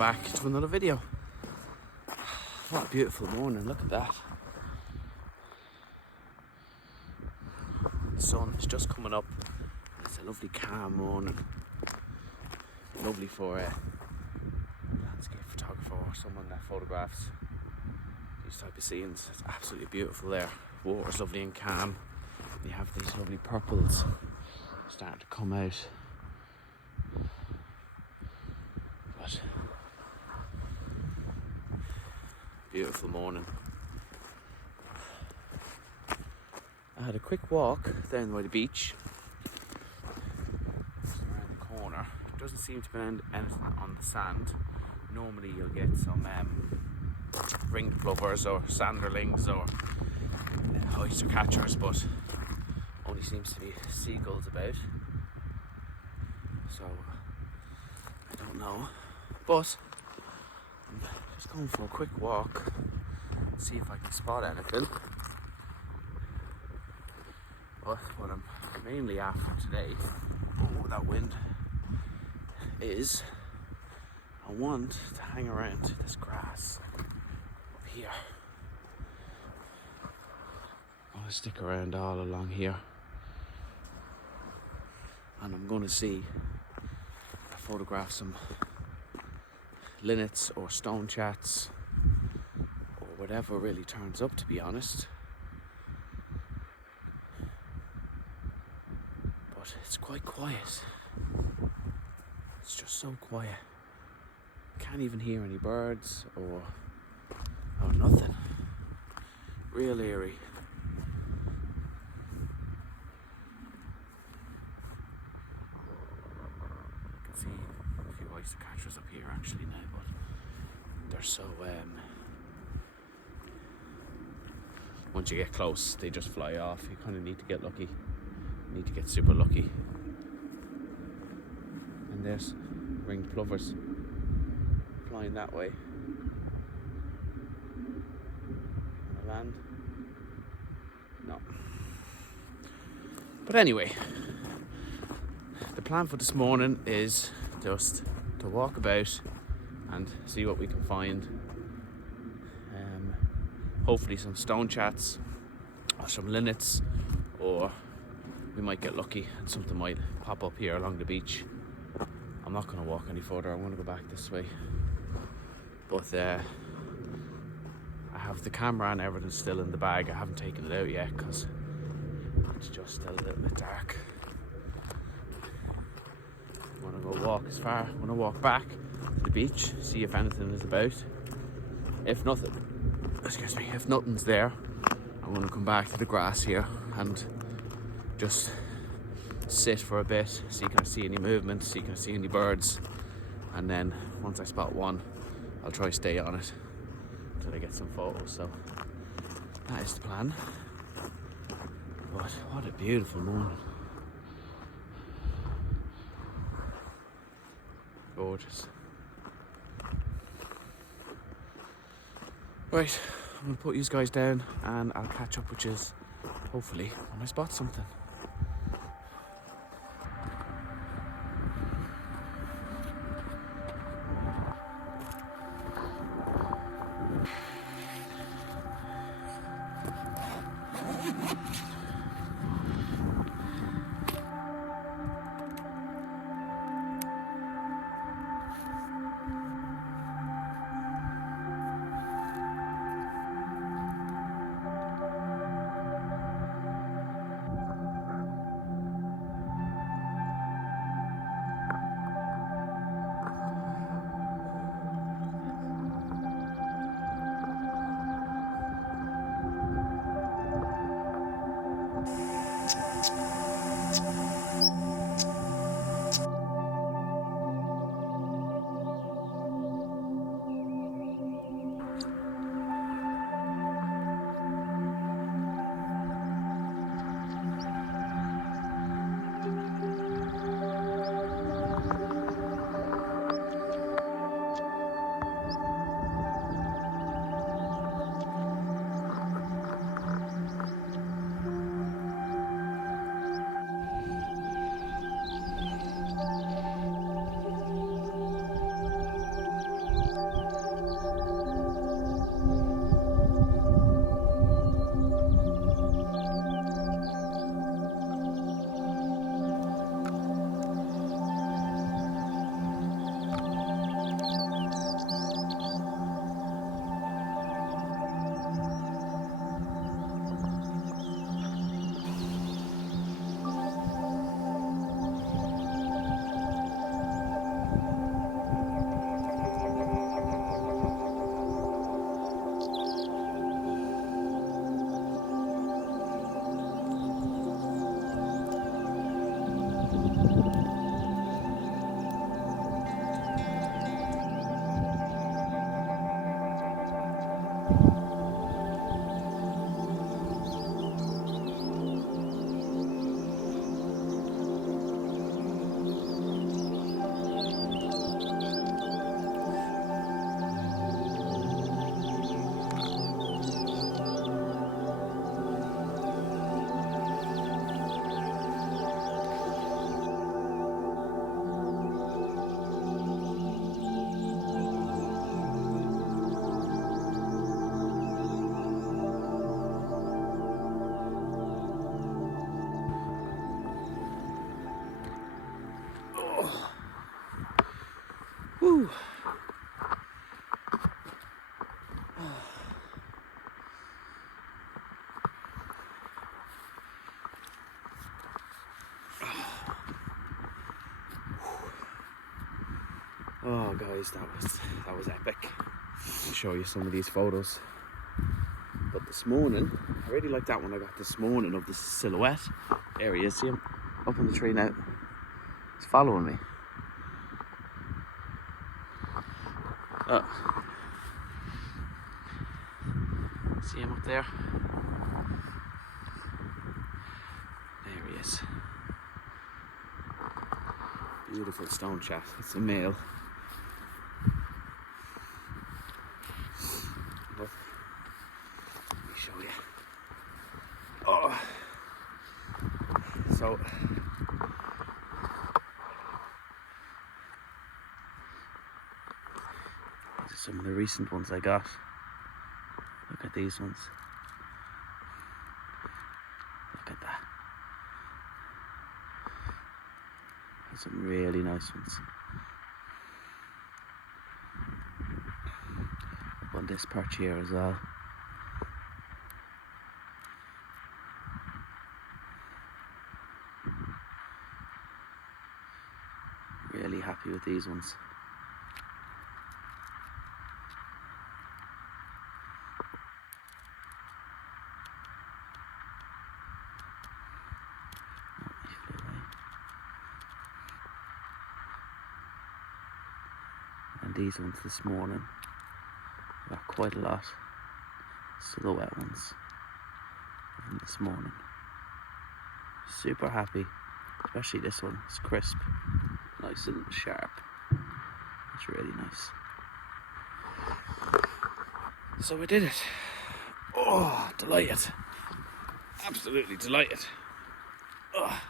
back to another video. What a beautiful morning, look at that. The sun is just coming up. It's a lovely calm morning. Lovely for a landscape photographer or someone that photographs these type of scenes. It's absolutely beautiful there. Water's lovely and calm. You have these lovely purples starting to come out. But beautiful morning. I had a quick walk down by the beach. Just around the corner. It doesn't seem to be anything on the sand. Normally you'll get some ringed plovers or sanderlings or oyster catchers, but only seems to be seagulls about. So I don't know. But I'm just going for a quick walk, see if I can spot anything. But what I'm mainly after today, oh that wind, is I want to hang around this grass up here. I'm gonna stick around all along here, and I'm gonna see if I photograph some linnets or stonechats or whatever really turns up, to be honest. But it's quite quiet. It's just so quiet. Can't even hear any birds or nothing. Real eerie. I can see a few oyster catchers up here actually now, but they're so once you get close they just fly off. You kind of need to get lucky. You need to get super lucky. And there's ringed plovers flying that way. On the land? No. But anyway, the plan for this morning is just to walk about and see what we can find. Hopefully some stonechats or some linnets, or we might get lucky and something might pop up here along the beach. I'm not going to walk any further. I'm going to go back this way. But I have the camera and everything still in the bag. I haven't taken it out yet because it's just still a little bit dark. I'm going to go walk as far. I'm going to walk back to the beach, see if anything is about. If nothing's there, I'm going to come back to the grass here and just sit for a bit, see can I see any movement, see can I see any birds, and then once I spot one, I'll try to stay on it until I get some photos. So that is the plan. But what a beautiful morning. Gorgeous. Right, I'm going to put you guys down and I'll catch up with you hopefully when I spot something. Oh guys, that was epic. I'll show you some of these photos. But this morning, I really like that one I got this morning of the silhouette. There he is, see him up on the tree now. He's following me. Oh. See him up there? There he is. Beautiful Stonechat. It's a male. Look. Let me show you. Oh. So these are some of the recent ones I got. Look at these ones. Look at that. There's some really nice ones. Up on this perch here as well. Really happy with these ones. And these ones this morning, I got quite a lot. Silhouette ones of them this morning. Super happy, especially this one. It's crisp, nice and sharp. It's really nice. So I did it. Oh, delighted. Absolutely delighted. Oh.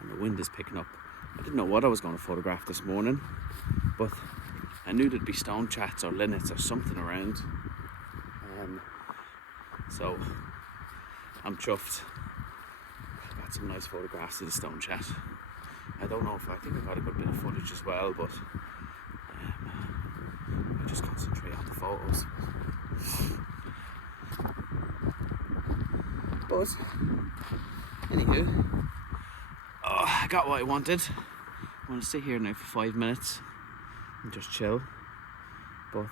And the wind is picking up. I didn't know what I was going to photograph this morning, but I knew there'd be Stonechats or linnets or something around. So I'm chuffed. Got some nice photographs of the Stonechat. I don't know if I think I got a good bit of footage as well, but I just concentrate on the photos. But anywho, I got what I wanted. I'm going to sit here now for 5 minutes and just chill. But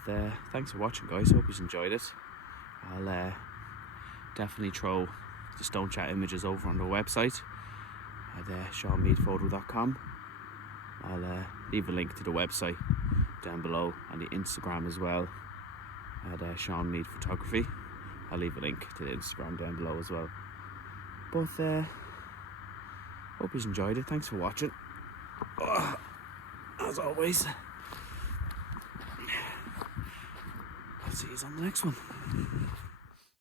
thanks for watching, guys. Hope you enjoyed it. I'll definitely throw the Stonechat images over on the website at seanmeadphoto.com. I'll leave a link to the website down below and the Instagram as well at Sean Mead Photography. I'll leave a link to the Instagram down below as well. But hope you enjoyed it. Thanks for watching. As always, I'll see you on the next one.